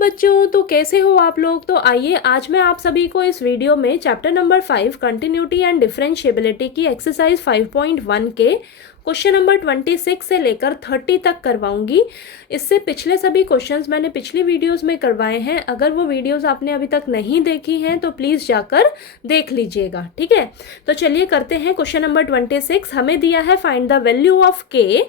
बच्चों, तो कैसे हो आप लोग। तो आइए आज मैं आप सभी को इस वीडियो में chapter number 5 continuity and differentiability की एक्सरसाइज 5.1 के क्वेश्चन नंबर 26 से लेकर 30 तक करवाऊंगी। इससे पिछले सभी क्वेश्चंस मैंने पिछली वीडियोस में करवाए हैं। अगर वो वीडियोस आपने अभी तक नहीं देखी हैं तो प्लीज़ जाकर देख लीजिएगा, ठीक है। तो चलिए करते हैं क्वेश्चन नंबर 26। हमें दिया है फाइंड द वैल्यू ऑफ के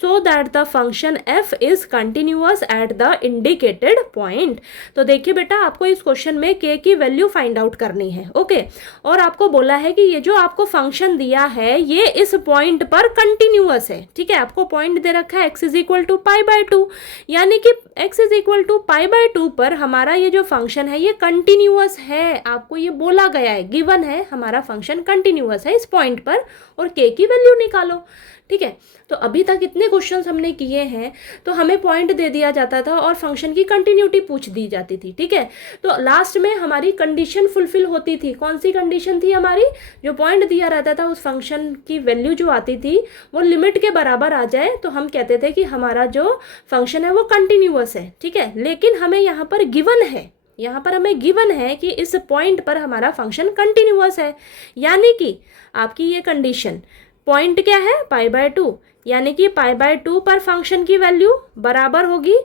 so that the function F is continuous at the indicated point. तो देखिए बेटा, आपको इस क्वेश्चन में के की वैल्यू फाइंड आउट करनी है, ओके। और आपको बोला है कि ये जो आपको फंक्शन दिया है ये इस पॉइंट पर कंटिन्यूअस है, ठीक है। आपको पॉइंट दे रखा है x is equal to pi by 2, यानी कि x is equal to pi by 2 पर हमारा ये जो फंक्शन है ये कंटिन्यूअस है। आपको ये बोला गया है, गिवन है, हमारा फंक्शन कंटिन्यूअस है इस पॉइंट पर और के की वैल्यू निकालो, ठीक है। तो अभी तक इतने क्वेश्चंस हमने किए हैं तो हमें पॉइंट दे दिया जाता था और फंक्शन की कंटिन्यूटी पूछ दी जाती थी, ठीक है। तो लास्ट में हमारी कंडीशन फुलफिल होती थी। कौन सी कंडीशन थी हमारी? जो पॉइंट दिया रहता था उस फंक्शन की वैल्यू जो आती थी वो लिमिट के बराबर आ जाए तो हम कहते थे कि हमारा जो फंक्शन है वो कंटिन्यूअस है, ठीक है। लेकिन हमें यहाँ पर गिवन है, यहाँ पर हमें गिवन है कि इस पॉइंट पर हमारा फंक्शन कंटिन्यूअस है, यानी कि आपकी ये कंडीशन पॉइंट क्या है? पाई बाय 2, यानी कि पाई बाय 2 पर फंक्शन की वैल्यू बराबर होगी।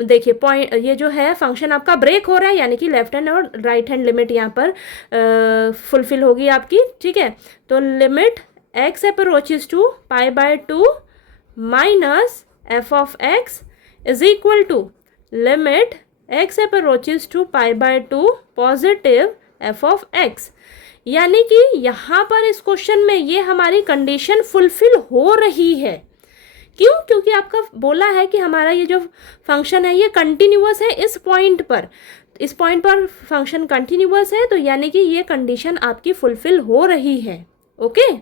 देखिए पॉइंट ये जो है फंक्शन आपका ब्रेक हो रहा है, यानी कि लेफ्ट हैंड और राइट हैंड लिमिट यहाँ पर फुलफिल होगी आपकी, ठीक है। तो limit x approaches to pi by 2 minus f of x is equal to limit x approaches to pi by 2 positive f of x. यानी कि यहाँ पर इस क्वेश्चन में ये हमारी कंडीशन फुलफिल हो रही है। क्यों? क्योंकि आपका बोला है कि हमारा ये जो फंक्शन है ये कंटिन्यूअस है इस पॉइंट पर। इस पॉइंट पर फंक्शन कंटिन्यूअस है तो यानी कि ये कंडीशन आपकी फुलफिल हो रही है, ओके,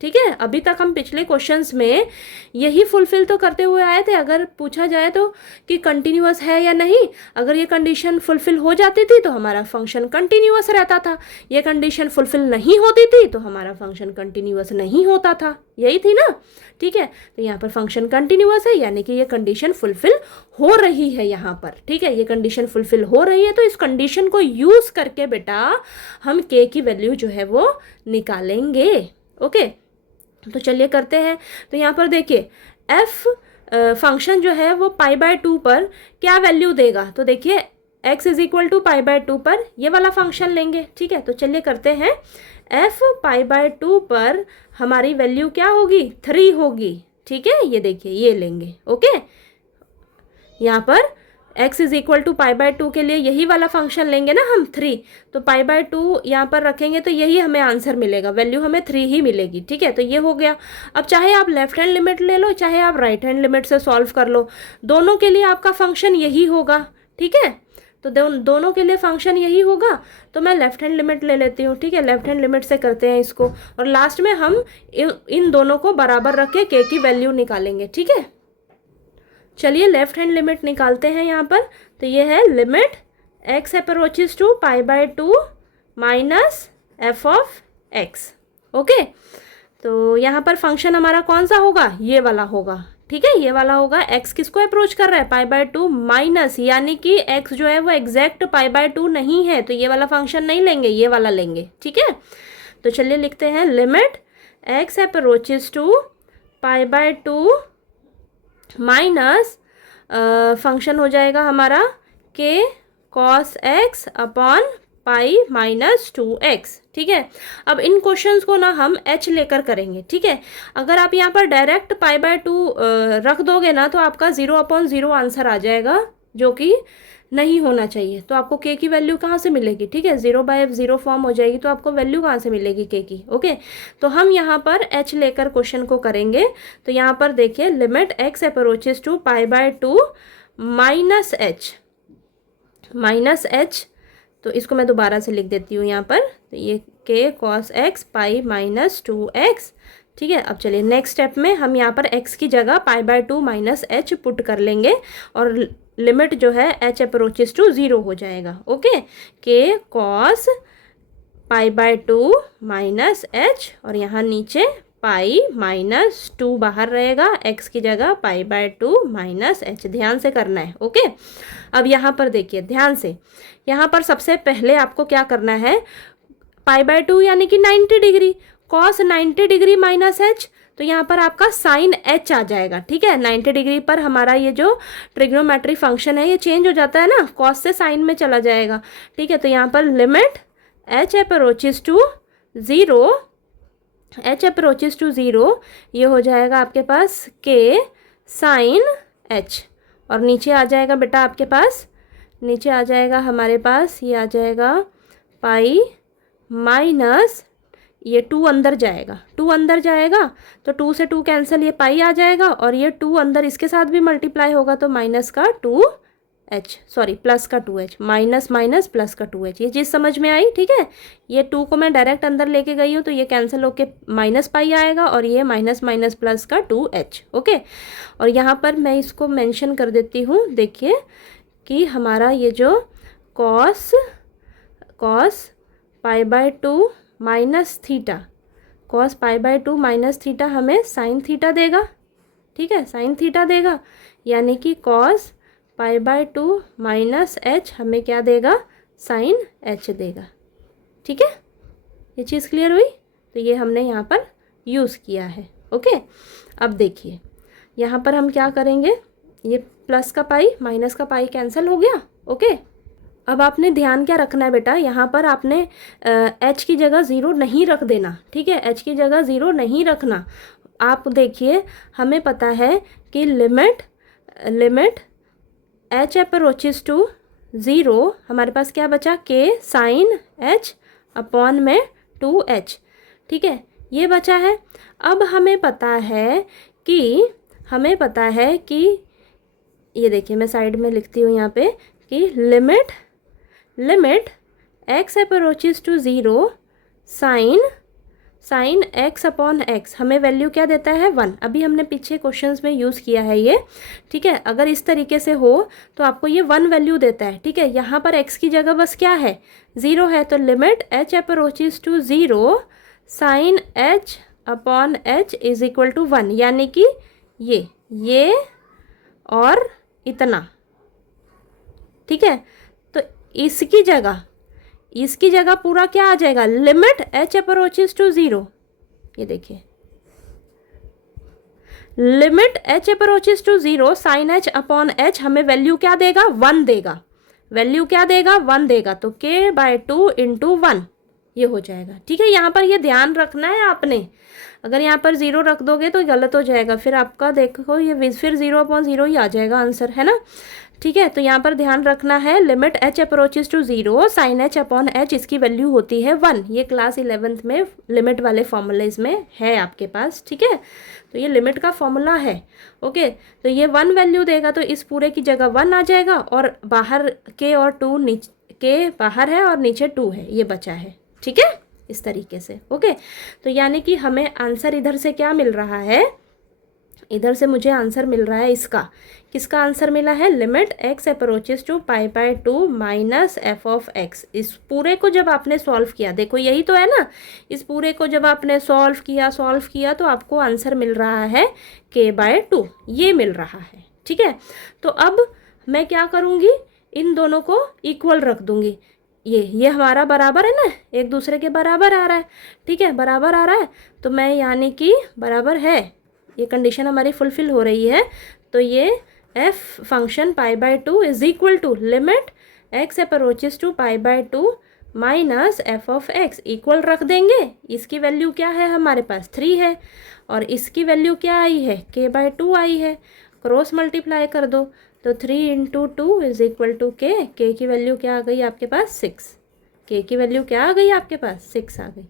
ठीक है। अभी तक हम पिछले क्वेश्चंस में यही फुलफिल तो करते हुए आए थे। अगर पूछा जाए तो कि कंटिन्यूअस है या नहीं, अगर ये कंडीशन फुलफिल हो जाती थी तो हमारा फंक्शन कंटिन्यूअस रहता था, ये कंडीशन फुलफिल नहीं होती थी तो हमारा फंक्शन कंटिन्यूअस नहीं होता था, यही थी ना, ठीक है। तो यहाँ पर फंक्शन कंटिन्यूअस है यानी कि ये कंडीशन फुलफिल हो रही है यहाँ पर, ठीक है। ये कंडीशन फुलफिल हो रही है तो इस कंडीशन को यूज़ करके बेटा हम के की वैल्यू जो है वो निकालेंगे, ओके। तो चलिए करते हैं। तो यहाँ पर देखिए एफ फंक्शन जो है वो पाई बाय 2 पर क्या वैल्यू देगा। तो देखिए x is equal to pi by 2 पर ये वाला फंक्शन लेंगे, ठीक है। तो चलिए करते हैं। एफ पाई बाय 2 पर हमारी वैल्यू क्या होगी? 3 होगी, ठीक है। ये देखिए ये लेंगे, ओके। यहाँ पर x is equal to pi by 2 के लिए यही वाला फंक्शन लेंगे ना हम 3, तो पाई बाय 2 यहाँ पर रखेंगे तो यही हमें आंसर मिलेगा, वैल्यू हमें 3 ही मिलेगी, ठीक है। तो ये हो गया। अब चाहे आप लेफ्ट हैंड लिमिट ले लो चाहे आप राइट हैंड लिमिट से सॉल्व कर लो, दोनों के लिए आपका फंक्शन यही होगा, ठीक है। तो दोनों के लिए फंक्शन यही होगा। तो मैं लेफ्ट हैंड लिमिट ले लेती हूँ, ठीक है। लेफ्ट हैंड लिमिट से करते हैं इसको और लास्ट में हम इन दोनों को बराबर रख के के की वैल्यू निकालेंगे, ठीक है। चलिए लेफ्ट हैंड लिमिट निकालते हैं यहाँ पर। तो ये है limit x approaches to pi by 2 minus f of x, okay. तो यहाँ पर फंक्शन हमारा कौन सा होगा? ये वाला होगा, ठीक है। ये वाला होगा। एक्स किसको अप्रोच कर रहा है? पाई बाय 2 माइनस, यानी कि एक्स जो है वो एग्जैक्ट पाई बाय 2 नहीं है तो ये वाला फंक्शन नहीं लेंगे, ये वाला लेंगे, ठीक है। तो चलिए लिखते हैं limit x approaches to pi by 2 minus function हो जाएगा हमारा के cos x upon pi minus 2x, ठीक है। अब इन क्वेश्चंस को ना हम h लेकर करेंगे, ठीक है। अगर आप यहाँ पर डायरेक्ट पाई बाय 2 रख दोगे ना तो आपका 0/0 आंसर आ जाएगा, जो कि नहीं होना चाहिए। तो आपको के की वैल्यू कहाँ से मिलेगी? ठीक है, 0/0 फॉर्म हो जाएगी तो आपको वैल्यू कहाँ से मिलेगी के की, ओके। तो हम यहाँ पर h लेकर क्वेश्चन को करेंगे। तो यहाँ पर देखिए limit x approaches to pi by 2 minus h, तो इसको मैं दोबारा से लिख देती हूँ यहाँ पर। तो ये के कॉस एक्स पाई माइनस 2x, ठीक है। अब चलिए नेक्स्ट स्टेप में हम यहाँ पर x की जगह पाई बाय 2 माइनस h पुट कर लेंगे और लिमिट जो है h अप्रोचेस टू 0 हो जाएगा, ओके। के cos pi by 2 minus h और यहाँ नीचे पाई माइनस 2 बाहर रहेगा, x की जगह π/2 माइनस h, ध्यान से करना है। ओके, अब यहाँ पर देखिए ध्यान से, यहाँ पर सबसे पहले आपको क्या करना है, π/2 यानी कि 90 degree, cos 90 degree minus h, तो यहाँ पर आपका साइन h आ जाएगा। ठीक है, 90 डिग्री पर हमारा ये जो ट्रिग्नोमेट्री फंक्शन है ये चेंज हो जाता है ना, cos से साइन में चला जाएगा। ठीक है, तो यहाँ पर limit h approaches to 0, h approaches to 0, ये हो जाएगा आपके पास k साइन h, और नीचे आ जाएगा बेटा आपके पास, नीचे आ जाएगा हमारे पास, ये आ जाएगा पाई माइनस, ये 2 अंदर जाएगा, 2 अंदर जाएगा तो 2 से 2 कैंसिल, ये पाई आ जाएगा, और ये 2 अंदर इसके साथ भी मल्टीप्लाई होगा तो माइनस का 2h, सॉरी प्लस का 2h, माइनस माइनस प्लस का 2h, ये चीज़ समझ में आई। ठीक है, ये 2 को मैं डायरेक्ट अंदर लेके गई हूँ तो ये कैंसिल होके माइनस पाई आएगा, और ये माइनस माइनस प्लस का 2h। ओके, और यहाँ पर मैं इसको मेंशन कर देती हूँ, देखिए कि हमारा ये जो cos π/2 minus theta, cos π/2 minus theta हमें साइन थीटा देगा। ठीक है, साइन थीटा देगा, यानी कि cos π/2 माइनस h हमें क्या देगा, साइन h देगा। ठीक है, ये चीज़ क्लियर हुई, तो ये हमने यहाँ पर यूज़ किया है। ओके, अब देखिए यहाँ पर हम क्या करेंगे, ये प्लस का पाई माइनस का पाई कैंसिल हो गया। ओके, अब आपने ध्यान क्या रखना है बेटा, यहाँ पर आपने h की जगह 0 नहीं रख देना। ठीक है, h की जगह 0 नहीं रखना। आप देखिए हमें पता है कि लिमिट h अप्रोचेस टू 0, हमारे पास क्या बचा, k साइन h अपॉन में 2h। ठीक है, ये बचा है। अब हमें पता है कि ये देखिए मैं साइड में लिखती हूँ यहाँ पे कि limit x approaches to 0 sine x upon x, हमें वैल्यू क्या देता है, 1। अभी हमने पीछे क्वेश्चंस में यूज़ किया है ये। ठीक है, अगर इस तरीके से हो तो आपको ये 1 वैल्यू देता है। ठीक है, यहाँ पर x की जगह बस क्या है, 0 है, तो limit h approaches to 0 sine h upon h is equal to 1, यानी कि ये और इतना। ठीक है, तो इसकी जगह पूरा क्या आ जाएगा, लिमिट h अप्रोचेस टू 0, ये देखिए limit h approaches to 0 sine h upon h हमें वैल्यू क्या देगा, 1 देगा, वैल्यू क्या देगा, 1 देगा, तो k/2 इंटू 1 ये हो जाएगा। ठीक है, यहाँ पर ये ध्यान रखना है आपने, अगर यहाँ पर 0 रख दोगे तो गलत हो जाएगा, फिर आपका देखो ये फिर 0/0 ही आ जाएगा आंसर, है ना। ठीक है, तो यहाँ पर ध्यान रखना है, limit h approaches to 0 sine h upon h, इसकी वैल्यू होती है 1। ये क्लास 11th में लिमिट वाले फॉर्मूलेज में है आपके पास। ठीक है, तो ये लिमिट का फॉर्मूला है। ओके, तो ये 1 वैल्यू देगा, तो इस पूरे की जगह 1 आ जाएगा, और बाहर k और 2 नीचे, k बाहर है और नीचे 2 है, ये बचा है। ठीक है, इस तरीके से। ओके, तो यानी कि हमें आंसर इधर से क्या मिल रहा है, इधर से मुझे आंसर मिल रहा है इसका, किसका आंसर मिला है, limit x approaches to π/2 minus f of x। इस पूरे को जब आपने सॉल्व किया, देखो यही तो है ना, इस पूरे को जब आपने सॉल्व किया तो आपको आंसर मिल रहा है k/2, ये मिल रहा है। ठीक है, तो अब मैं क्या करूँगी, इन दोनों को इक्वल रख दूँगी, ये हमारा बराबर है ना, एक दूसरे के बराबर आ रहा है। ठीक है, बराबर आ रहा है, तो मैं यानी कि बराबर है, ये कंडीशन हमारी फुलफिल हो रही है, तो ये f function π/2 is equal to limit x approaches to π/2 minus f of x, equal रख देंगे। इसकी वैल्यू क्या है हमारे पास, 3 है, और इसकी वैल्यू क्या आई है, k/2 आई है, क्रॉस मल्टीप्लाई कर दो, तो 3 into 2 is equal to k की वैल्यू क्या आ गई आपके पास, 6, k की वैल्यू क्या आ गई आपके पास, 6 आ गई।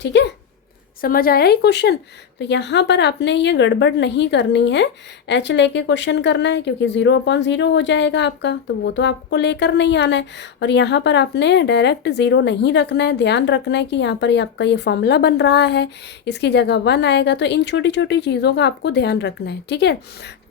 ठीक है, समझ आया ये क्वेश्चन। तो यहाँ पर आपने ये गड़बड़ नहीं करनी है, h लेके क्वेश्चन करना है, क्योंकि 0/0 हो जाएगा आपका, तो वो तो आपको लेकर नहीं आना है। और यहाँ पर आपने डायरेक्ट 0 नहीं रखना है, ध्यान रखना है कि यहाँ पर आपका ये फॉर्मूला बन रहा है, इसकी जगह 1 आएगा, तो इन छोटी छोटी चीज़ों का आपको ध्यान रखना है। ठीक है,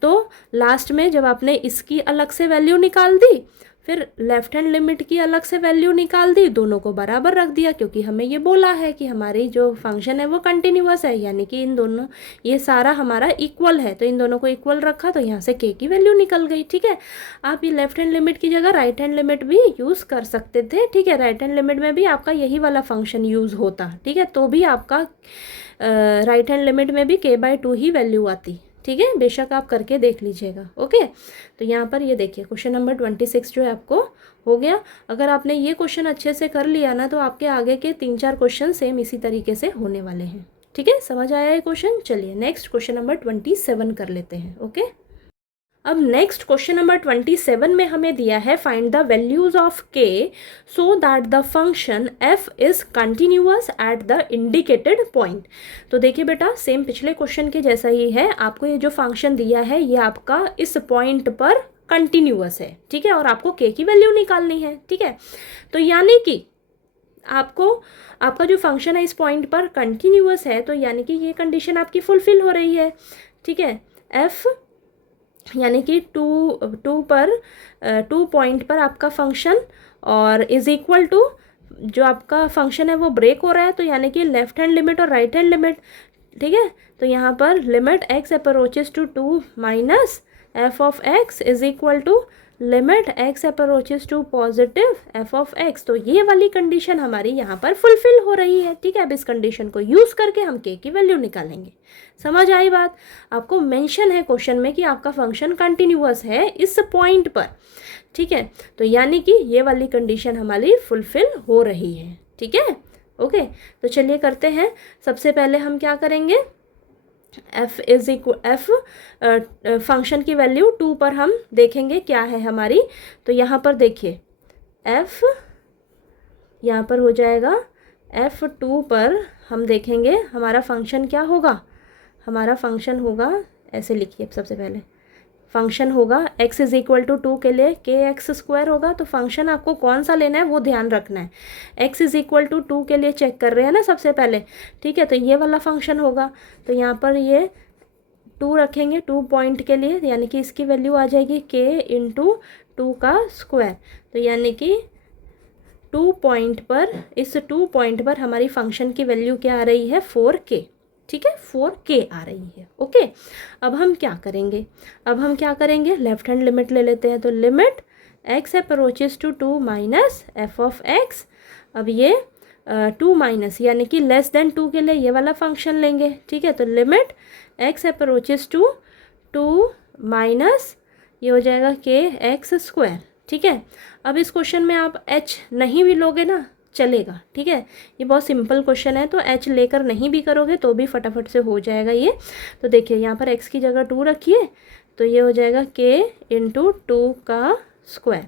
तो लास्ट में जब आपने इसकी अलग से वैल्यू निकाल दी, फिर लेफ्ट हैंड लिमिट की अलग से वैल्यू निकाल दी, दोनों को बराबर रख दिया, क्योंकि हमें ये बोला है कि हमारी जो फंक्शन है वो कंटिन्यूअस है, यानी कि इन दोनों ये सारा हमारा इक्वल है, तो इन दोनों को इक्वल रखा तो यहाँ से के की वैल्यू निकल गई। ठीक है, आप ये लेफ्ट हैंड लिमिट की जगह राइट हैंड लिमिट भी यूज़ कर सकते थे। ठीक है, राइट हैंड लिमिट में भी आपका यही वाला फंक्शन यूज़ होता। ठीक है, तो भी आपका राइट हैंड लिमिट में भी k/2 ही वैल्यू आती। ठीक है, बेशक आप करके देख लीजिएगा। ओके, तो यहाँ पर ये देखिए क्वेश्चन नंबर 26 जो है आपको हो गया। अगर आपने ये क्वेश्चन अच्छे से कर लिया ना, तो आपके आगे के 3-4 क्वेश्चन सेम इसी तरीके से होने वाले हैं। ठीक है, समझ आया ये क्वेश्चन। चलिए नेक्स्ट क्वेश्चन नंबर 27 कर लेते हैं। ओके, अब नेक्स्ट क्वेश्चन नंबर 27 में हमें दिया है find the values of k so that the function f is continuous at the indicated point. तो देखिए बेटा, सेम पिछले क्वेश्चन के जैसा ही है। आपको ये जो फंक्शन दिया है ये आपका इस पॉइंट पर कंटिन्यूअस है। ठीक है, और आपको k की वैल्यू निकालनी है। ठीक है, तो यानी कि आपको आपका जो फंक्शन है इस पॉइंट पर कंटिन्यूअस है, तो यानी कि ये कंडीशन आपकी फुलफिल हो रही है। ठीक है, f यानी कि टू पॉइंट पर आपका फंक्शन और इज इक्वल टू जो आपका फंक्शन है वो ब्रेक हो रहा है, तो यानी कि लेफ्ट हैंड लिमिट और राइट हैंड लिमिट। ठीक है, तो यहाँ पर limit x approaches to 2 minus f of x is equal to limit x approaches to positive f of x। तो ये वाली कंडीशन हमारी यहाँ पर फुलफिल हो रही है। ठीक है, अब इस कंडीशन को यूज़ करके हम k की वैल्यू निकालेंगे। समझ आई बात? आपको मेंशन है क्वेश्चन में कि आपका फंक्शन कंटिन्यूअस है इस पॉइंट पर। ठीक है, तो यानी कि ये वाली कंडीशन हमारी फुलफिल हो रही है। ठीक है, ओके, तो चलिए करते हैं। सबसे पहले हम क्या करेंगे, f इज इक्वल फंक्शन की वैल्यू 2 पर हम देखेंगे क्या है हमारी। तो यहाँ पर देखिए f यहाँ पर हो जाएगा f2 पर हम देखेंगे हमारा फंक्शन क्या होगा। हमारा फंक्शन होगा, ऐसे लिखिए सबसे पहले, फंक्शन होगा x इज इक्वल टू 2 के लिए kx² होगा। तो फंक्शन आपको कौन सा लेना है वो ध्यान रखना है। x इज इक्वल टू 2 के लिए चेक कर रहे हैं ना सबसे पहले। ठीक है, तो ये वाला फंक्शन होगा, तो यहाँ पर ये 2 रखेंगे 2 पॉइंट के लिए, यानी कि इसकी वैल्यू आ जाएगी k इंटू 2 का स्क्वायर। तो यानी कि 2 पॉइंट पर, इस 2 पॉइंट पर हमारी फंक्शन की वैल्यू क्या आ रही है, 4k। ठीक है, 4k आ रही है। ओके, अब हम क्या करेंगे, लेफ्ट हैंड लिमिट ले लेते हैं। तो limit x approaches to 2 minus f of x। अब ये 2 माइनस यानी कि लेस देन 2 के लिए ये वाला फंक्शन लेंगे। ठीक है, तो limit x approaches to 2 minus ये हो जाएगा kx²। ठीक है, अब इस क्वेश्चन में आप h नहीं भी लोगे ना चलेगा। ठीक है, ये बहुत सिंपल क्वेश्चन है, तो h लेकर नहीं भी करोगे तो भी फटाफट से हो जाएगा ये। तो देखिए यहाँ पर x की जगह 2 रखिए, तो ये हो जाएगा k इंटू 2 का स्क्वायर।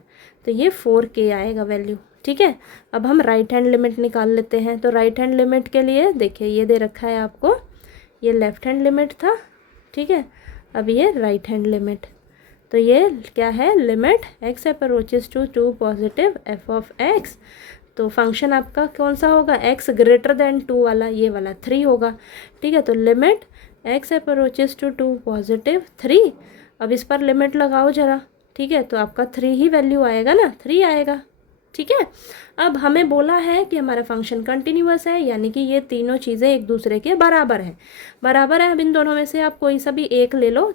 तो ये 4k आएगा वैल्यू। ठीक है, अब हम राइट हैंड लिमिट निकाल लेते हैं। तो राइट हैंड लिमिट के लिए देखिए ये दे रखा है आपको, ये लेफ्ट हैंड लिमिट था। ठीक है, अब ये राइट हैंड लिमिट, तो ये क्या है, limit x approaches to 2 positive f of x। तो फंक्शन आपका कौन सा होगा, x ग्रेटर देन 2 वाला, ये वाला 3 होगा। ठीक है, तो limit x approaches to 2 positive 3। अब इस पर लिमिट लगाओ ज़रा। ठीक है, तो आपका 3 ही वैल्यू आएगा ना, 3 आएगा। ठीक है, अब हमें बोला है कि हमारा फंक्शन कंटिन्यूअस है, यानी कि ये तीनों चीज़ें एक दूसरे के बराबर है। अब इन दोनों में से आप कोई सा भी एक ले लो,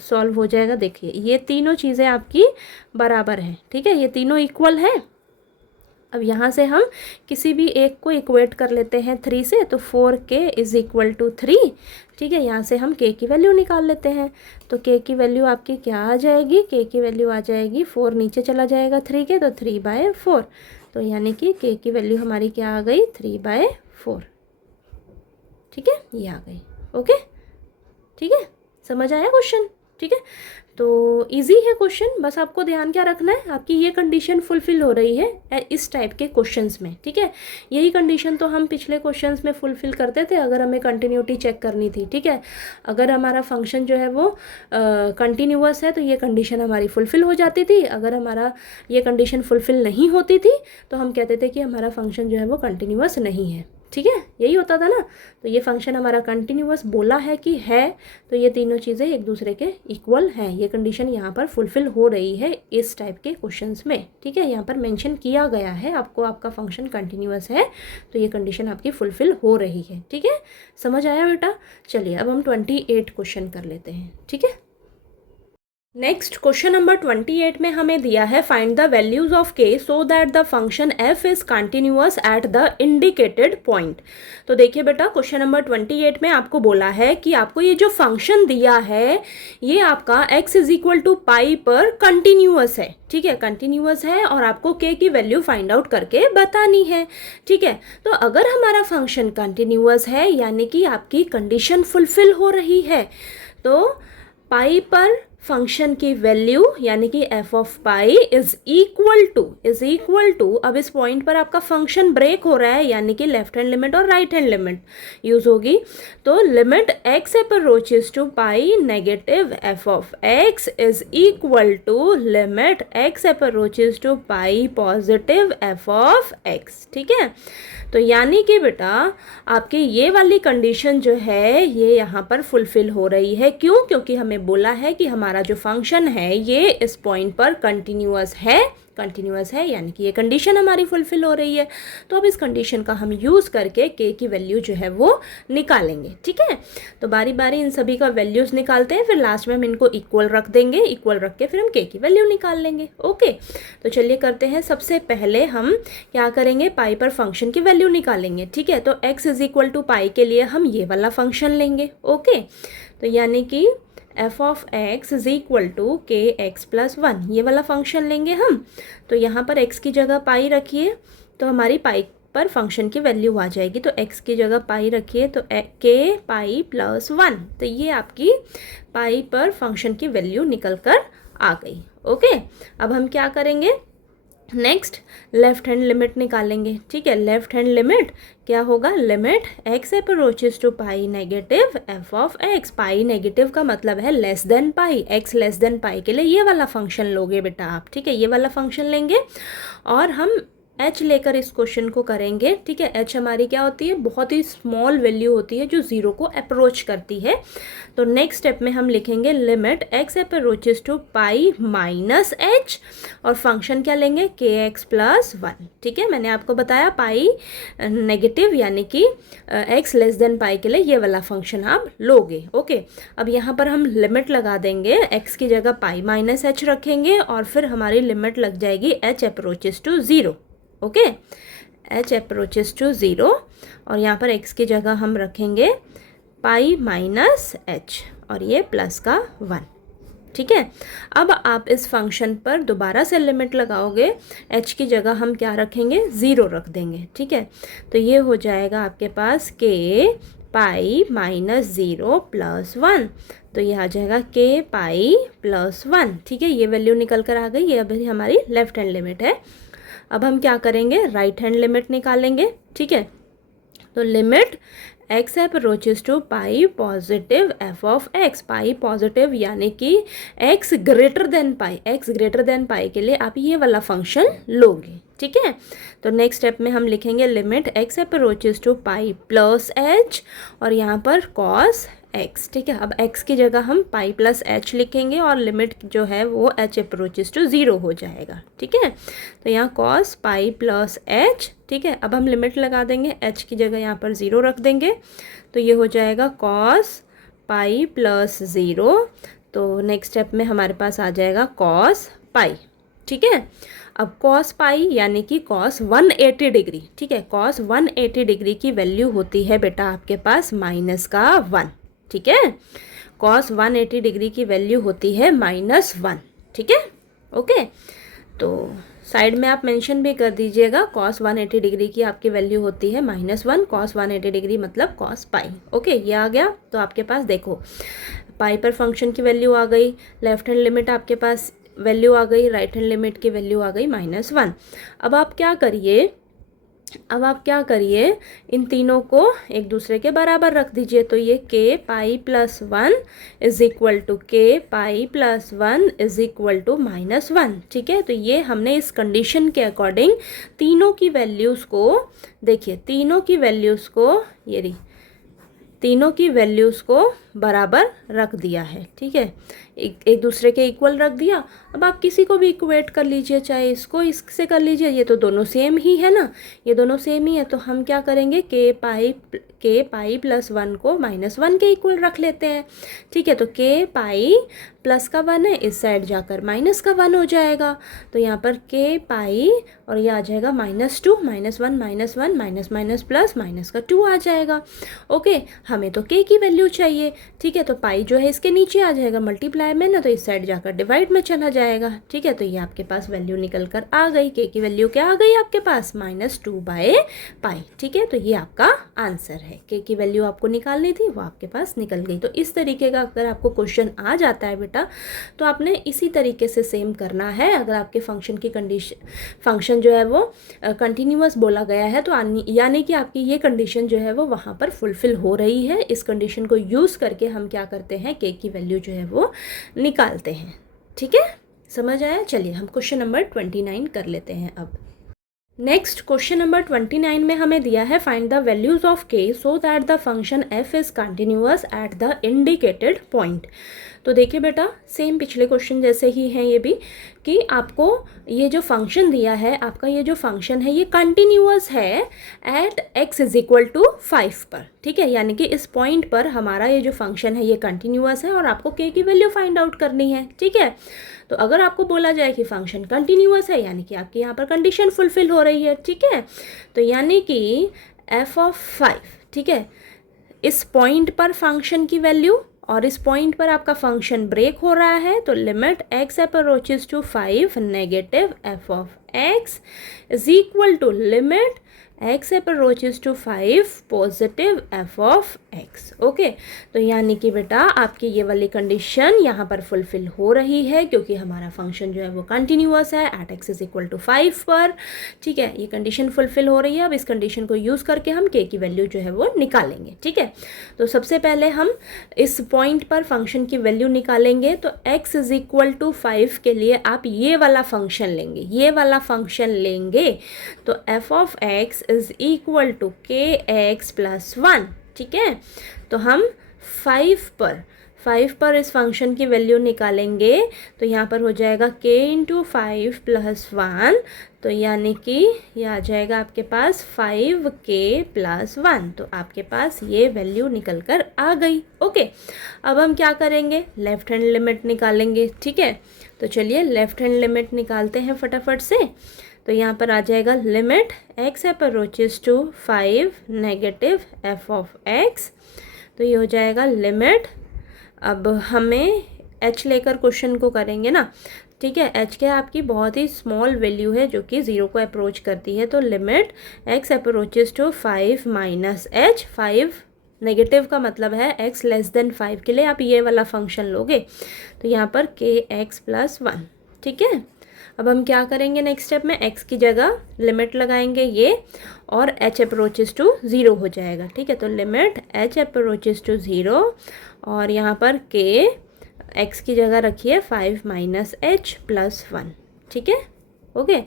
सॉल्व हो जाएगा। देखिए ये तीनों चीज़ें आपकी बराबर हैं। ठीक है, ये तीनों इक्वल है। अब यहाँ से हम किसी भी एक को इक्वेट कर लेते हैं 3 से, तो 4k इज इक्वल टू 3। ठीक है, यहाँ से हम k की वैल्यू निकाल लेते हैं। तो k की वैल्यू आपकी क्या आ जाएगी, k की वैल्यू आ जाएगी 4 नीचे चला जाएगा 3 के, तो 3/4। तो यानी कि k की वैल्यू हमारी क्या आ गई, 3/4। ठीक है, ये आ गई। ओके, ठीक है, समझ आया क्वेश्चन। ठीक है, तो इजी है क्वेश्चन, बस आपको ध्यान क्या रखना है, आपकी ये कंडीशन फुलफिल हो रही है इस टाइप के क्वेश्चंस में। ठीक है, यही कंडीशन तो हम पिछले क्वेश्चंस में फुलफिल करते थे अगर हमें कंटिन्यूटी चेक करनी थी। ठीक है, अगर हमारा फंक्शन जो है वो कंटिन्यूअस है तो ये कंडीशन हमारी फुलफिल हो जाती थी। अगर हमारा ये कंडीशन फुलफिल नहीं होती थी तो हम कहते थे कि हमारा फंक्शन जो है वो कंटिन्यूअस नहीं है। ठीक है, यही होता था ना। तो ये फंक्शन हमारा कंटिन्यूअस बोला है कि है, तो ये तीनों चीज़ें एक दूसरे के इक्वल हैं। ये कंडीशन यहाँ पर फुलफिल हो रही है इस टाइप के क्वेश्चंस में। ठीक है, यहाँ पर मेंशन किया गया है आपको, आपका फंक्शन कंटिन्यूअस है, तो ये कंडीशन आपकी फुलफिल हो रही है। ठीक है, समझ आया बेटा। चलिए अब हम 28 क्वेश्चन कर लेते हैं। ठीक है, नेक्स्ट क्वेश्चन नंबर 28 में हमें दिया है फाइंड द वैल्यूज ऑफ के so that the function F is continuous at the indicated point. तो देखिए बेटा, क्वेश्चन नंबर 28 में आपको बोला है कि आपको ये जो फंक्शन दिया है ये आपका x इज इक्वल टू पाई पर कंटिन्यूअस है। ठीक है, कंटिन्यूअस है और आपको के की वैल्यू फाइंड आउट करके बतानी है। ठीक है, तो अगर हमारा फंक्शन कंटिन्यूअस है यानी कि आपकी कंडीशन फुलफिल हो रही है, तो पाई पर फंक्शन की वैल्यू यानी कि f of pi is equal to अब इस पॉइंट पर आपका फंक्शन ब्रेक हो रहा है यानी कि लेफ्ट हैंड लिमिट और राइट हैंड लिमिट यूज होगी। तो limit x approaches to pi negative f of x is equal to limit x approaches to pi positive f of x. ठीक है, तो यानी कि बेटा आपकी ये वाली कंडीशन जो है ये यहाँ पर फुलफिल हो रही है। क्यों? क्योंकि हमें बोला है कि हमारा जो फंक्शन है ये इस पॉइंट पर कंटिन्यूअस है यानी कि ये कंडीशन हमारी फुलफिल हो रही है। तो अब इस कंडीशन का हम यूज़ करके के की वैल्यू जो है वो निकालेंगे। ठीक है, तो बारी बारी इन सभी का वैल्यूज़ निकालते हैं, फिर लास्ट में हम इनको इक्वल रख देंगे, इक्वल रख के फिर हम के की वैल्यू निकाल लेंगे। ओके, तो चलिए करते हैं। सबसे पहले हम क्या करेंगे, पाई पर फंक्शन की वैल्यू निकालेंगे। ठीक है, तो x इज इक्वल टू पाई के लिए हम ये वाला फंक्शन लेंगे। ओके, तो यानी कि f of x is equal to k x plus 1 ये वाला फंक्शन लेंगे हम। तो यहाँ पर x की जगह पाई रखिए तो हमारी पाई पर फंक्शन की वैल्यू आ जाएगी। तो x की जगह पाई रखिए तो के पाई प्लस 1, तो ये आपकी पाई पर फंक्शन की वैल्यू निकल कर आ गई। ओके, अब हम क्या करेंगे, नेक्स्ट लेफ्ट हैंड लिमिट निकालेंगे। ठीक है, लेफ्ट हैंड लिमिट क्या होगा, limit x approaches to pi negative f of x. Pi negative का मतलब है less than pi, x less than pi के लिए ये वाला फंक्शन लोगे बेटा आप। ठीक है, ये वाला फंक्शन लेंगे और हम h लेकर इस क्वेश्चन को करेंगे। ठीक है, h हमारी क्या होती है, बहुत ही स्मॉल वैल्यू होती है जो ज़ीरो को अप्रोच करती है। तो नेक्स्ट स्टेप में हम लिखेंगे limit x approaches to pi minus h और फंक्शन क्या लेंगे, के एक्स प्लस 1। ठीक है, मैंने आपको बताया पाई नेगेटिव यानी कि x लेस देन पाई के लिए ये वाला फंक्शन आप लोगे। ओके, अब यहाँ पर हम लिमिट लगा देंगे, x की जगह पाई माइनस h रखेंगे और फिर हमारी लिमिट लग जाएगी h approaches to 0। Okay, h approaches to 0 और यहाँ पर x की जगह हम रखेंगे पाई माइनस h और ये प्लस का 1। ठीक है, अब आप इस फंक्शन पर दोबारा से लिमिट लगाओगे, h की जगह हम क्या रखेंगे, 0 रख देंगे। ठीक है, तो ये हो जाएगा आपके पास के पाई माइनस 0 प्लस 1, तो ये आ जाएगा के पाई प्लस 1। ठीक है, ये वैल्यू निकल कर आ गई, ये अभी हमारी लेफ्ट हैंड लिमिट है। अब हम क्या करेंगे, राइट हैंड लिमिट निकालेंगे। ठीक है, तो limit x approaches to pi positive f of x. Pi positive यानी कि x ग्रेटर देन पाई के लिए आप ये वाला फंक्शन लोगे। ठीक है, तो नेक्स्ट स्टेप में हम लिखेंगे limit x approaches to pi plus h और यहाँ पर cos x। ठीक है, अब x की जगह हम पाई प्लस h लिखेंगे और लिमिट जो है वो h अप्रोचेस टू 0 हो जाएगा। ठीक है, तो यहाँ cos पाई प्लस h। ठीक है, अब हम लिमिट लगा देंगे, h की जगह यहाँ पर 0 रख देंगे, तो ये हो जाएगा cos पाई प्लस 0। तो नेक्स्ट स्टेप में हमारे पास आ जाएगा cos पाई। ठीक है, अब cos पाई यानी कि cos 180 डिग्री। ठीक है, cos 180 डिग्री की वैल्यू होती है बेटा आपके पास माइनस का 1। ठीक है, cos 180 डिग्री की वैल्यू होती है -1। ठीक है, ओके, तो साइड में आप मेंशन भी कर दीजिएगा, cos 180 डिग्री की आपकी वैल्यू होती है -1, cos 180 डिग्री मतलब cos पाई। ओके, ये आ गया। तो आपके पास देखो पाई पर फंक्शन की वैल्यू आ गई, लेफ्ट हैंड लिमिट आपके पास वैल्यू आ गई, राइट हैंड लिमिट की वैल्यू आ गई -1। अब आप क्या करिए, अब आप क्या करिए, इन तीनों को एक दूसरे के बराबर रख दीजिए। तो ये k pi plus 1 is equal to k pi plus 1 is equal to -1। ठीक है, तो ये हमने इस कंडीशन के अकॉर्डिंग तीनों की वैल्यूज़ को, देखिए तीनों की वैल्यूज़ को, ये रही, तीनों की वैल्यूज़ को बराबर रख दिया है। ठीक है, एक दूसरे के इक्वल रख दिया। अब आप किसी को भी इक्वेट कर लीजिए, चाहे इसको इससे कर लीजिए, ये तो दोनों सेम ही है ना, ये दोनों सेम ही है। तो हम क्या करेंगे, k पाई प्लस 1 को -1 के इक्वल रख लेते हैं। ठीक है, तो k पाई प्लस का 1 है, इस साइड जाकर माइनस का 1 हो जाएगा। तो यहाँ पर k पाई और ये आ जाएगा -2, -1 -1 माइनस माइनस प्लस माइनस का 2 आ जाएगा। ओके, हमें तो k की वैल्यू चाहिए। ठीक है, तो पाई जो है इसके नीचे आ जाएगा मल्टीप्लाई में ना, तो इस साइड जाकर डिवाइड में चला जाएगा। ठीक है, तो ये आपके पास वैल्यू निकल कर आ गई, k की वैल्यू क्या आ गई आपके पास, -2/पाई। ठीक है, तो ये आपका आंसर है। k की वैल्यू आपको निकालनी थी, वो आपके पास निकल गई। तो इस तरीके का अगर आपको क्वेश्चन आ जाता है बेटा, तो आपने इसी तरीके से सेम करना है। अगर आपके फंक्शन की कंडीशन, फंक्शन जो है वो कंटिन्यूअस बोला गया है, तो यानी कि आपकी ये कंडीशन जो है वो वहाँ पर फुलफिल हो रही है। इस कंडीशन को यूज़ करके हम क्या करते हैं, k की वैल्यू जो है वो निकालते हैं। ठीक है, समझ आया। चलिए हम क्वेश्चन नंबर 29 कर लेते हैं। अब नेक्स्ट क्वेश्चन नंबर 29 में हमें दिया है, find the values of k so that the function f is continuous at the indicated point. तो देखिए बेटा, सेम पिछले क्वेश्चन जैसे ही हैं ये भी, कि आपको ये जो फंक्शन दिया है, आपका ये जो फंक्शन है ये कंटिन्यूअस है at x is equal to 5 पर। ठीक है, यानी कि इस पॉइंट पर हमारा ये जो फंक्शन है ये कंटिन्यूअस है और आपको k की वैल्यू फाइंड आउट करनी है। ठीक है, तो अगर आपको बोला जाए कि फंक्शन कंटिन्यूअस है, यानी कि आपकी यहाँ पर कंडीशन फुलफिल हो रही है। ठीक है, तो यानी कि f(5), ठीक है, इस पॉइंट पर फंक्शन की वैल्यू और इस पॉइंट पर आपका फंक्शन ब्रेक हो रहा है, तो limit x approaches to 5 negative f(x) is equal to limit x approaches to 5 positive f(x). Okay, तो यानी कि बेटा आपकी ये वाली कंडीशन यहाँ पर फुलफिल हो रही है, क्योंकि हमारा फंक्शन जो है वो कंटिन्यूअस है at x is equal to 5 पर। ठीक है, ये कंडीशन फुलफिल हो रही है। अब इस कंडीशन को यूज़ करके हम k की वैल्यू जो है वो निकालेंगे। ठीक है, तो सबसे पहले हम इस पॉइंट पर फंक्शन की वैल्यू निकालेंगे। तो x इज इक्वल टू 5 के लिए आप ये वाला फंक्शन लेंगे, ये वाला फंक्शन लेंगे। तो f(x) is equal to kx plus 1। ठीक है, तो हम 5 पर इस फंक्शन की वैल्यू निकालेंगे। तो यहाँ पर हो जाएगा k इंटू 5 प्लस 1, तो यानी कि ये आ जाएगा आपके पास 5k प्लस 1। तो आपके पास ये वैल्यू निकल कर आ गई। ओके, अब हम क्या करेंगे, लेफ्ट हैंड लिमिट निकालेंगे। ठीक है, तो चलिए लेफ्ट हैंड लिमिट निकालते हैं फटाफट से। तो यहाँ पर आ जाएगा limit x approaches to 5 negative f(x), तो ये हो जाएगा लिमिट। अब हमें h लेकर क्वेश्चन को करेंगे ना। ठीक है, h के आपकी बहुत ही स्मॉल वैल्यू है जो कि 0 को अप्रोच करती है। तो limit x approaches to 5 minus h, 5 negative का मतलब है x लेस देन 5 के लिए आप ये वाला फंक्शन लोगे। तो यहाँ पर kx प्लस 1। ठीक है, अब हम क्या करेंगे, नेक्स्ट स्टेप में x की जगह लिमिट लगाएंगे ये, और h अप्रोचेस टू 0 हो जाएगा। ठीक है, तो लिमिट h अप्रोचेस टू 0, और यहाँ पर k x की जगह रखिए 5 माइनस h प्लस 1। ठीक है, ओके।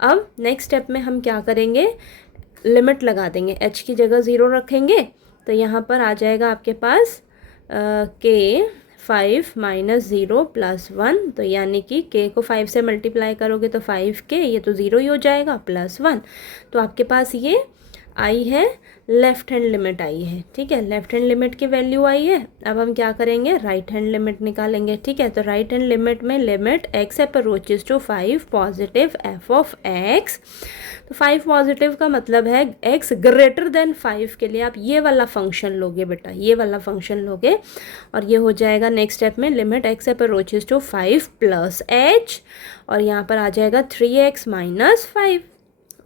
अब नेक्स्ट स्टेप में हम क्या करेंगे, लिमिट लगा देंगे, h की जगह 0 रखेंगे। तो यहाँ पर आ जाएगा आपके पास k 5 माइनस 0 प्लस 1, तो यानी कि k को 5 से मल्टीप्लाई करोगे तो 5k, ये तो 0 ही हो जाएगा, प्लस 1। तो आपके पास ये आई है, लेफ़्ट हैंड लिमिट आई है। ठीक है, लेफ़्ट हैंड लिमिट की वैल्यू आई है। अब हम क्या करेंगे, राइट हैंड लिमिट निकालेंगे। ठीक है, तो राइट हैंड लिमिट में limit x approaches to 5 positive f(x). तो 5 पॉजिटिव का मतलब है x ग्रेटर देन 5 के लिए आप ये वाला फंक्शन लोगे बेटा, ये वाला फंक्शन लोगे, और ये हो जाएगा नेक्स्ट स्टेप में limit x approaches to 5 plus h, और यहाँ पर आ जाएगा 3x माइनस 5।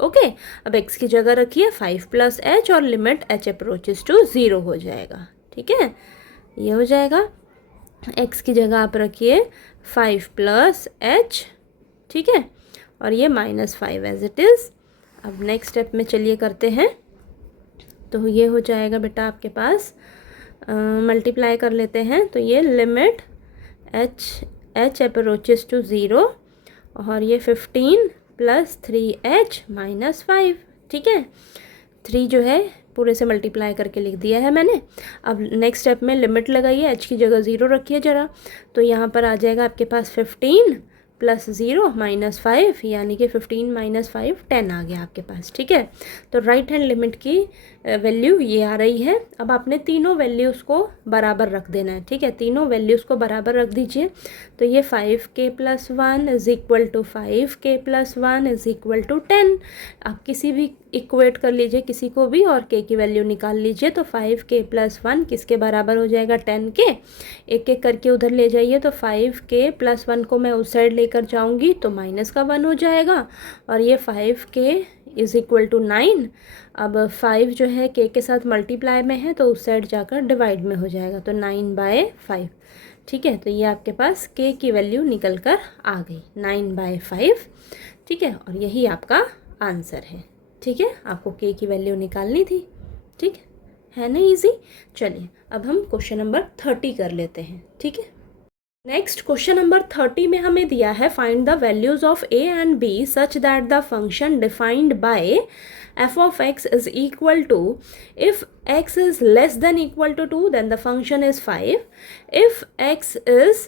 ओके, अब x की जगह रखिए 5 प्लस h, और लिमिट h अप्रोचेस टू 0 हो जाएगा। ठीक है, ये हो जाएगा, x की जगह आप रखिए 5 प्लस h। ठीक है, और ये -5 एज इट इज़। अब नेक्स्ट स्टेप में चलिए करते हैं। तो ये हो जाएगा बेटा आपके पास, मल्टीप्लाई कर लेते हैं। तो ये लिमिट h अप्रोचेस टू 0 और ये 15 प्लस 3h माइनस 5, ठीक है। 3 जो है पूरे से मल्टीप्लाई करके लिख दिया है मैंने। अब नेक्स्ट स्टेप में लिमिट लगाइए, h की जगह 0 रखिए ज़रा। तो यहाँ पर आ जाएगा आपके पास 15 प्लस 0 माइनस 5, यानी कि 15 माइनस 5 10 आ गया आपके पास, ठीक है। तो राइट हैंड लिमिट की वैल्यू ये आ रही है। अब आपने तीनों वैल्यूज़ को बराबर रख देना है, ठीक है। तीनों वैल्यूज़ को बराबर रख दीजिए। तो ये 5k plus 1 is equal to 5k plus 1 is equal to 10। आप किसी भी इक्वेट कर लीजिए किसी को भी और k की वैल्यू निकाल लीजिए। तो 5k प्लस 1 किसके बराबर हो जाएगा, 10 के। एक एक करके उधर ले जाइए। तो 5k प्लस 1 को मैं उस साइड लेकर जाऊंगी तो माइनस का 1 हो जाएगा, और ये 5k इज़ इक्वल टू 9। अब 5 जो है k के साथ मल्टीप्लाई में है तो उस साइड जाकर डिवाइड में हो जाएगा, तो 9/5, ठीक है। तो ये आपके पास k की वैल्यू निकल कर आ गई 9/5, ठीक है। और यही आपका आंसर है, ठीक है। आपको k की वैल्यू निकालनी थी, ठीक है ना, इजी। चलिए अब हम क्वेश्चन नंबर 30 कर लेते हैं, ठीक है। नेक्स्ट क्वेश्चन नंबर 30 में हमें दिया है find the values of a and b such that the function defined by f of x is equal to, if x is less than equal to 2 then the function is 5, if x is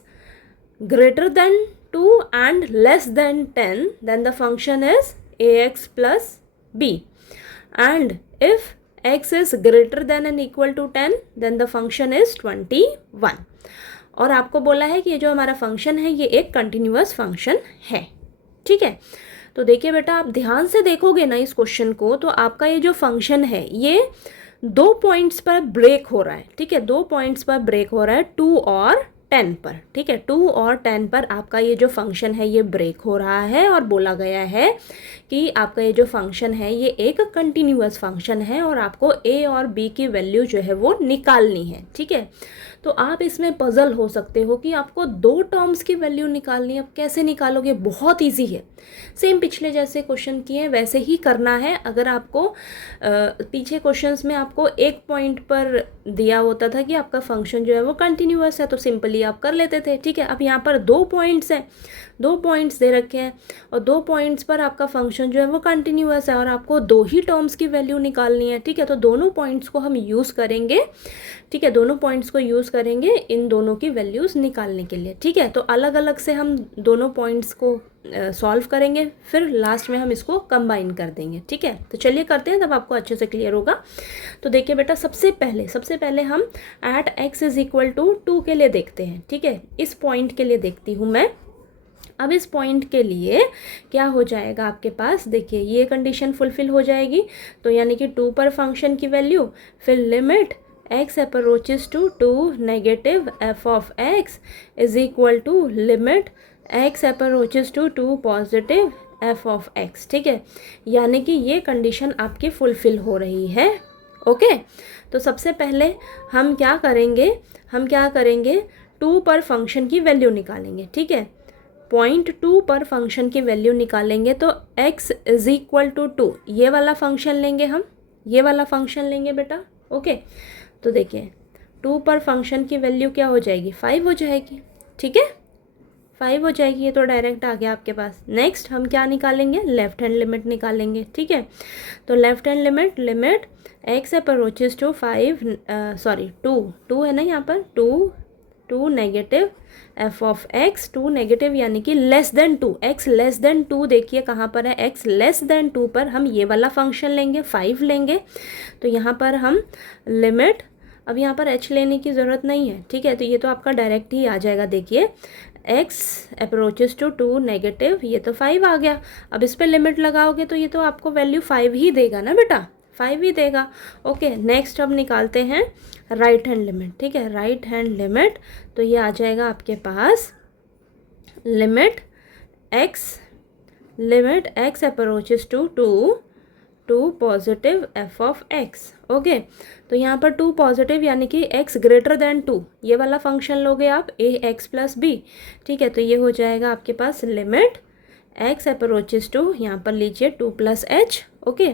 greater than 2 and less than 10 then the function is ax plus b, and if x is greater than and equal to 10 then the function is 21। और आपको बोला है कि ये जो हमारा function है ये एक कंटिन्यूअस फंक्शन है, ठीक है। तो देखिए बेटा, आप ध्यान से देखोगे ना इस क्वेश्चन को, तो आपका ये जो फंक्शन है ये 2 पॉइंट्स पर ब्रेक हो रहा है, ठीक है। 2 पॉइंट्स पर ब्रेक हो रहा है, 2 और 10 पर, ठीक है। 2 और 10 पर आपका ये जो फंक्शन है ये ब्रेक हो रहा है, और बोला गया है कि आपका ये जो फंक्शन है ये एक कंटिन्यूअस फंक्शन है और आपको a और b की वैल्यू जो है वो निकालनी है, ठीक है। तो आप इसमें पजल हो सकते हो कि आपको 2 टर्म्स की वैल्यू निकालनी है। अब कैसे निकालोगे, बहुत इजी है। सेम पिछले जैसे क्वेश्चन किए वैसे ही करना है। अगर आपको पीछे क्वेश्चंस में आपको एक पॉइंट पर दिया होता था कि आपका फंक्शन जो है वो कंटिन्यूअस है तो सिंपली आप कर लेते थे, ठीक है। अब यहाँ पर 2 पॉइंट्स हैं, 2 पॉइंट्स दे रखे हैं और 2 पॉइंट्स पर आपका फंक्शन जो है वो कंटिन्यूअस है और आपको 2 ही टर्म्स की वैल्यू निकालनी है, ठीक है। तो दोनों पॉइंट्स को हम यूज़ करेंगे, ठीक है। दोनों पॉइंट्स को यूज़ करेंगे इन दोनों की वैल्यूज़ निकालने के लिए, ठीक है। तो अलग अलग से हम दोनों पॉइंट्स को सॉल्व करेंगे, फिर लास्ट में हम इसको कंबाइन कर देंगे, ठीक है। तो चलिए करते हैं, तब आपको अच्छे से क्लियर होगा। तो देखिए बेटा, सबसे पहले हम at x is equal to 2 के लिए देखते हैं, ठीक है। इस पॉइंट के लिए देखती हूँ मैं। अब इस पॉइंट के लिए क्या हो जाएगा आपके पास, देखिए ये कंडीशन फुलफिल हो जाएगी। तो यानी कि 2 पर फंक्शन की वैल्यू, फिर limit x approaches to 2 negative f of x is equal to limit x approaches to 2 positive f of x, ठीक है। यानी कि ये कंडीशन आपकी फुलफिल हो रही है, ओके। तो सबसे पहले हम क्या करेंगे 2 पर फंक्शन की वैल्यू निकालेंगे, ठीक है। पॉइंट 2 पर फंक्शन की वैल्यू निकालेंगे तो x इज इक्वल टू 2, ये वाला फंक्शन लेंगे हम, ये वाला फंक्शन लेंगे बेटा, ओके। तो देखिए 2 पर फंक्शन की वैल्यू क्या हो जाएगी, 5 हो जाएगी, ठीक है। 5 हो जाएगी, ये तो डायरेक्ट आ गया आपके पास। नेक्स्ट हम क्या निकालेंगे, लेफ्ट हैंड लिमिट निकालेंगे, ठीक है। तो left hand limit x approaches to 2 है ना यहाँ पर, 2 negative f of x, 2 negative यानी कि less than 2, x less than 2, देखिए कहाँ पर है, x लेस देन 2 पर हम ये वाला फंक्शन लेंगे, 5 लेंगे। तो यहाँ पर हम लिमिट, अब यहाँ पर h लेने की ज़रूरत नहीं है, ठीक है। तो ये तो आपका डायरेक्ट ही आ जाएगा, देखिए x अप्रोचेस टू 2 नेगेटिव, ये तो 5 आ गया। अब इस पर लिमिट लगाओगे तो ये तो आपको वैल्यू 5 ही देगा ना बेटा, 5 ही देगा, ओके। नेक्स्ट अब निकालते हैं राइट हैंड लिमिट, ठीक है। राइट हैंड लिमिट, तो ये आ जाएगा आपके पास limit x approaches to 2 positive f of x, okay. तो यहाँ पर 2 पॉजिटिव यानी कि x ग्रेटर देन 2, ये वाला फंक्शन लोगे आप ax प्लस b, ठीक है। तो ये हो जाएगा आपके पास लिमिट x अप्रोचेस टू, यहाँ पर लीजिए 2 + h। ओके,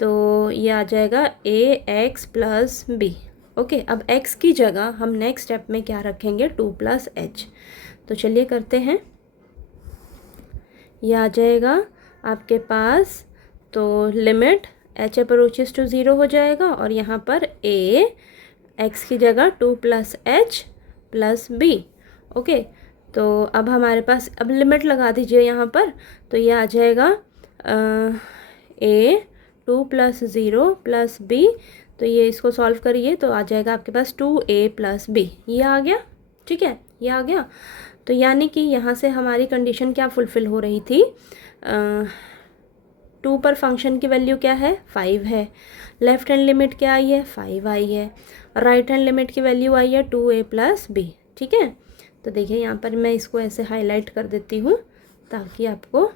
तो ये आ जाएगा ax + b। ओके, अब x की जगह हम नेक्स्ट स्टेप में क्या रखेंगे, 2 + h। तो चलिए करते हैं। ये आ जाएगा आपके पास, तो लिमिट h अप्रोचेस टू 0 हो जाएगा और यहाँ पर a x की जगह 2 + h + b। ओके, तो अब हमारे पास, अब लिमिट लगा दीजिए यहाँ पर, तो ये आ जाएगा a 2 + 0 + b। तो ये इसको सॉल्व करिए तो आ जाएगा आपके पास 2a + b। ये आ गया, ठीक है, ये आ गया। तो यानी कि यहाँ से हमारी कंडीशन क्या फुलफ़िल हो रही थी, 2 पर फंक्शन की वैल्यू क्या है, 5 है। लेफ्ट हैंड लिमिट क्या आई है, 5 आई है। राइट हैंड लिमिट की वैल्यू आई है 2a + b। ठीक है, तो देखिए यहाँ पर मैं इसको ऐसे हाईलाइट कर देती हूँ ताकि आपको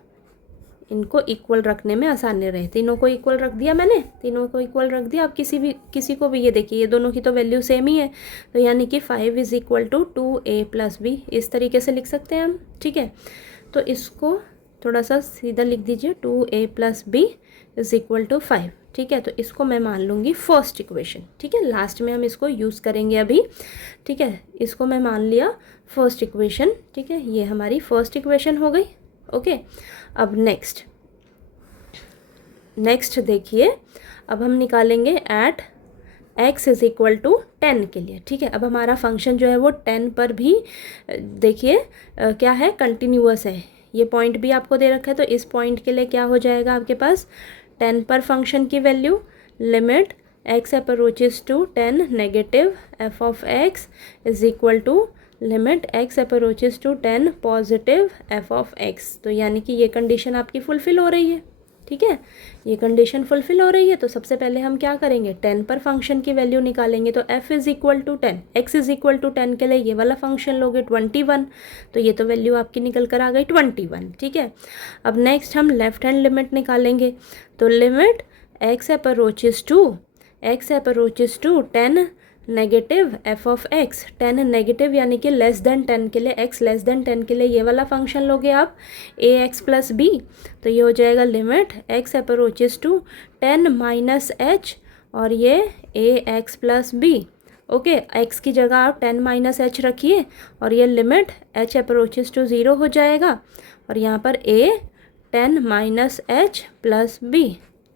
इनको इक्वल रखने में आसानी रहे। तीनों को इक्वल रख दिया मैंने, तीनों को इक्वल रख दिया। अब किसी को भी ये देखिए, ये दोनों की तो वैल्यू सेम ही है, तो यानी कि 5 = 2a + b, इस तरीके से लिख सकते हैं हम। ठीक है, तो इसको थोड़ा सा सीधा लिख दीजिए, 2a + b = 5। ठीक है, तो इसको मैं मान लूँगी फर्स्ट इक्वेशन। ठीक है, लास्ट में हम इसको यूज़ करेंगे अभी। ठीक है, इसको मैं मान लिया फर्स्ट इक्वेशन। ठीक है, ये हमारी फर्स्ट इक्वेशन हो गई। ओके, अब नेक्स्ट देखिए, अब हम निकालेंगे एट x = 10 के लिए। ठीक है, अब हमारा फंक्शन जो है वो 10 पर भी देखिए क्या है, कंटिन्यूअस है। ये पॉइंट भी आपको दे रखा है, तो इस पॉइंट के लिए क्या हो जाएगा आपके पास, 10 पर फंक्शन की value limit x approaches to 10 negative f(x) = limit x approaches to 10 positive f(x). तो यानी कि ये कंडीशन आपकी फुलफ़िल हो रही है। ठीक है, ये कंडीशन फुलफ़िल हो रही है। तो सबसे पहले हम क्या करेंगे, 10 पर फंक्शन की वैल्यू निकालेंगे। तो f = 10, x = 10 के लिए ये वाला फंक्शन लोगे 21, तो ये तो वैल्यू आपकी निकल कर आ गई 21। ठीक है, अब नेक्स्ट हम लेफ्ट हैंड लिमिट निकालेंगे। तो limit x approaches to 10 negative f(x), 10 negative यानी कि लेस देन 10 के लिए, x लेस देन 10 के लिए ये वाला फंक्शन लोगे आप ax + b। तो ये हो जाएगा limit x approaches to 10 - h और ये ax + b। ओके, x की जगह आप 10 - h रखिए और ये लिमिट h अप्रोचेस टू 0 हो जाएगा और यहाँ पर a 10 - h + b।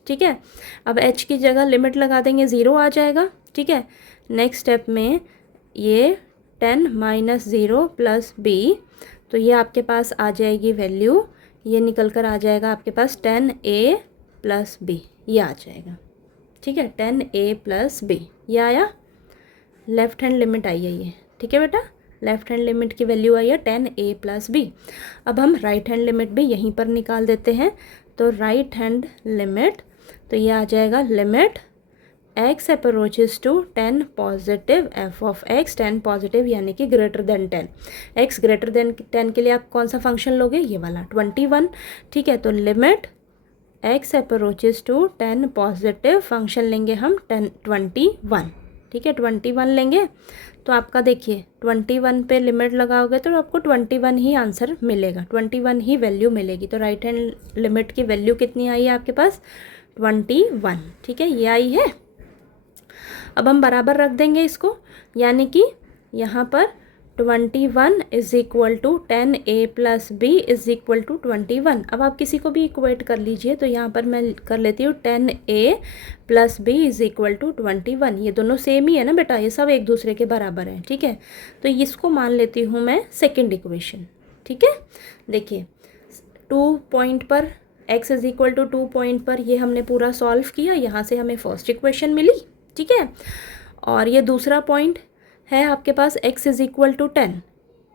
ठीक है, अब h की जगह लिमिट लगा देंगे, 0 आ जाएगा। ठीक है, नेक्स्ट स्टेप में ये 10 - 0 + b, तो ये आपके पास आ जाएगी वैल्यू, ये निकल कर आ जाएगा आपके पास 10a + b, ये आ जाएगा। ठीक है, 10a + b ये आया, लेफ्ट हैंड लिमिट आई है ये। ठीक है बेटा, लेफ्ट हैंड लिमिट की वैल्यू आई है 10a + b। अब हम राइट हैंड लिमिट भी यहीं पर निकाल देते हैं। तो राइट हैंड लिमिट, तो ये आ जाएगा limit x approaches to 10 positive f(x), 10 positive यानी कि greater than 10। x greater than 10 के लिए आप कौन सा फंक्शन लोगे, ये वाला 21। ठीक है, तो limit x approaches to 10 positive function लेंगे हम 21। ठीक है, 21 लेंगे तो आपका देखिए 21 पे लिमिट लगाओगे तो आपको 21 ही आंसर मिलेगा, 21 ही वैल्यू मिलेगी। तो राइट हैंड लिमिट की वैल्यू कितनी आई है आपके पास, 21। ठीक है, ये आई है। अब हम बराबर रख देंगे इसको, यानी कि यहाँ पर 21 = 10a + b = 21। अब आप किसी को भी इक्वेट कर लीजिए, तो यहाँ पर मैं कर लेती हूँ 10a + b = 21। ये दोनों सेम ही है ना बेटा, ये सब एक दूसरे के बराबर हैं। ठीक है, तो इसको मान लेती हूँ मैं सेकेंड इक्वेशन। ठीक है, देखिए 2 पॉइंट पर x = 2 पॉइंट पर ये हमने पूरा सॉल्व किया, यहाँ से हमें फर्स्ट इक्वेशन मिली। ठीक है, और ये दूसरा पॉइंट है आपके पास x = 10,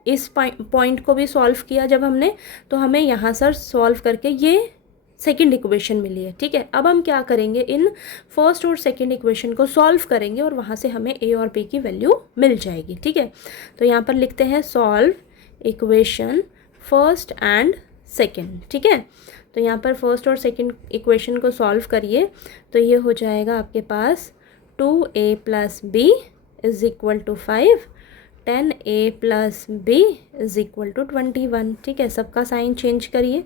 इस पॉइंट को भी सॉल्व किया जब हमने, तो हमें यहाँ सर सॉल्व करके ये सेकंड इक्वेशन मिली है। ठीक है, अब हम क्या करेंगे, इन फर्स्ट और सेकंड इक्वेशन को सॉल्व करेंगे और वहाँ से हमें a और b की वैल्यू मिल जाएगी। ठीक है, तो यहाँ पर लिखते हैं solve equation first and second. ठीक है, तो यहाँ पर फर्स्ट और सेकंड इक्वेशन को सॉल्व करिए, तो ये हो जाएगा आपके पास 2a + b = 5, 10a + b = 21। ठीक है, सबका साइन चेंज करिए,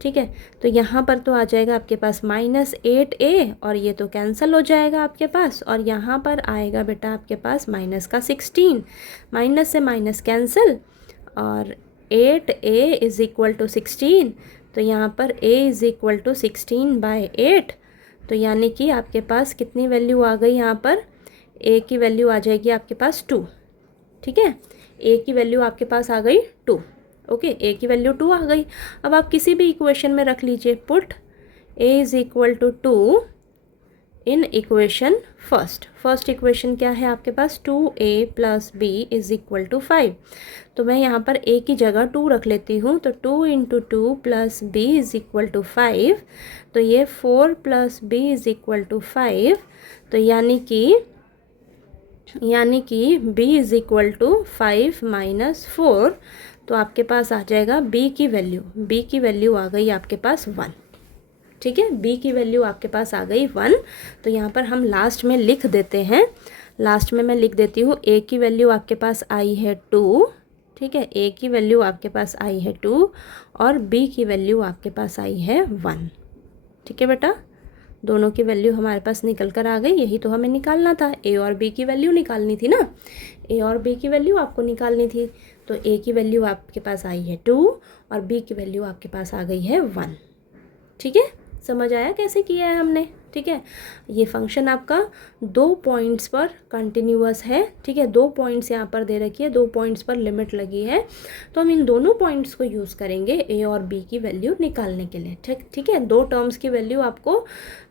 ठीक है। तो यहाँ पर तो आ जाएगा आपके पास -8a और ये तो कैंसिल हो जाएगा आपके पास, और यहाँ पर आएगा बेटा आपके पास माइनस का 16, माइनस से माइनस कैंसिल, और 8a इज़ इक्वल टू 16, तो यहाँ पर a इज़ इक्वल टू 16/8, तो यानी कि आपके पास कितनी वैल्यू आ गई यहाँ पर, a की वैल्यू आ जाएगी आपके पास 2, ठीक है। a की वैल्यू आपके पास आ गई 2, ओके, a की वैल्यू 2 आ गई। अब आप किसी भी इक्वेशन में रख लीजिए, put a is equal to 2 in equation first equation क्या है आपके पास, 2a + b is equal to 5, तो मैं यहाँ पर a की जगह 2 रख लेती हूँ, तो 2 × 2 + b इज़ इक्वल टू 5, तो ये 4 + b इज़ इक्वल टू 5, तो यानी कि b इज़ इक्वल टू 5 - 4, तो आपके पास आ जाएगा b की वैल्यू आ गई आपके पास 1, ठीक है। b की वैल्यू आपके पास आ गई 1, तो यहाँ पर हम लास्ट में लिख देते हैं, लास्ट में मैं लिख देती हूँ a की वैल्यू आपके पास आई है 2, ठीक है, a की वैल्यू आपके पास आई है 2 और b की वैल्यू आपके पास आई है 1, ठीक है बेटा। दोनों की वैल्यू हमारे पास निकल कर आ गई, यही तो हमें निकालना था, a और b की वैल्यू निकालनी थी ना, a और b की वैल्यू आपको निकालनी थी, तो a की वैल्यू आपके पास आई है 2 और b की वैल्यू आपके पास आ गई है 1, ठीक है। समझ आया कैसे किया है हमने, ठीक है। ये फंक्शन आपका 2 पॉइंट्स पर कंटिन्यूअस है, ठीक है, 2 पॉइंट्स यहाँ पर दे रखी है, 2 पॉइंट्स पर लिमिट लगी है, तो हम इन दोनों पॉइंट्स को यूज़ करेंगे a और b की वैल्यू निकालने के लिए, ठीक है। 2 टर्म्स की वैल्यू आपको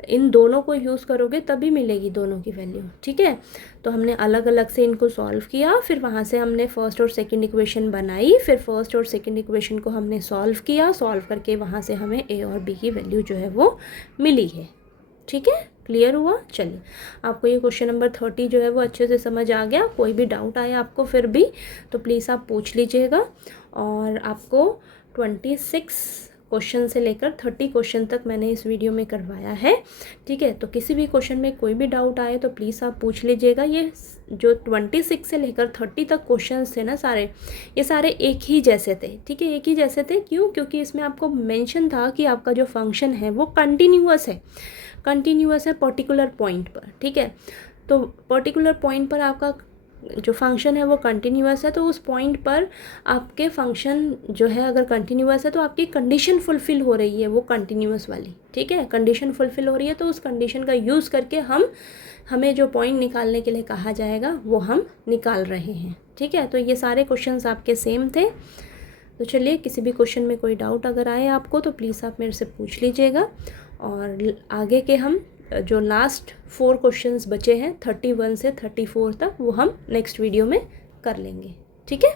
इन दोनों को यूज़ करोगे तभी मिलेगी दोनों की वैल्यू, ठीक है। तो हमने अलग अलग से इनको सॉल्व किया, फिर वहाँ से हमने फर्स्ट और सेकंड इक्वेशन बनाई, फिर फर्स्ट और सेकंड इक्वेशन को हमने सॉल्व किया, सॉल्व करके वहाँ से हमें a और b की वैल्यू जो है वो मिली है, ठीक है। क्लियर हुआ। चलिए, आपको ये क्वेश्चन नंबर 30 जो है वो अच्छे से समझ आ गया। कोई भी डाउट आया आपको फिर भी तो प्लीज़ आप पूछ लीजिएगा, और आपको 26 क्वेश्चन से लेकर 30 क्वेश्चन तक मैंने इस वीडियो में करवाया है, ठीक है। तो किसी भी क्वेश्चन में कोई भी डाउट आए तो प्लीज़ आप पूछ लीजिएगा। ये जो 26 से लेकर 30 तक क्वेश्चंस थे ना सारे, ये सारे एक ही जैसे थे, ठीक है, एक ही जैसे थे। क्यों? क्योंकि इसमें आपको मेंशन था कि आपका जो फंक्शन है वो कंटिन्यूअस है पर्टिकुलर पॉइंट पर, ठीक है। तो पर्टिकुलर पॉइंट पर आपका जो फंक्शन है वो कंटिन्यूअस है, तो उस पॉइंट पर आपके फंक्शन जो है अगर कंटिन्यूअस है तो आपकी कंडीशन फुलफ़िल हो रही है वो कंटिन्यूअस वाली, ठीक है, कंडीशन फुलफ़िल हो रही है, तो उस कंडीशन का यूज़ करके हमें जो पॉइंट निकालने के लिए कहा जाएगा वो हम निकाल रहे हैं, ठीक है। तो ये सारे क्वेश्चंस आपके सेम थे। तो चलिए, किसी भी क्वेश्चन में कोई डाउट अगर आए आपको तो प्लीज़ आप मेरे से पूछ लीजिएगा, और आगे के हम जो लास्ट 4 क्वेश्चंस बचे हैं 31 से 34 तक वो हम नेक्स्ट वीडियो में कर लेंगे, ठीक है।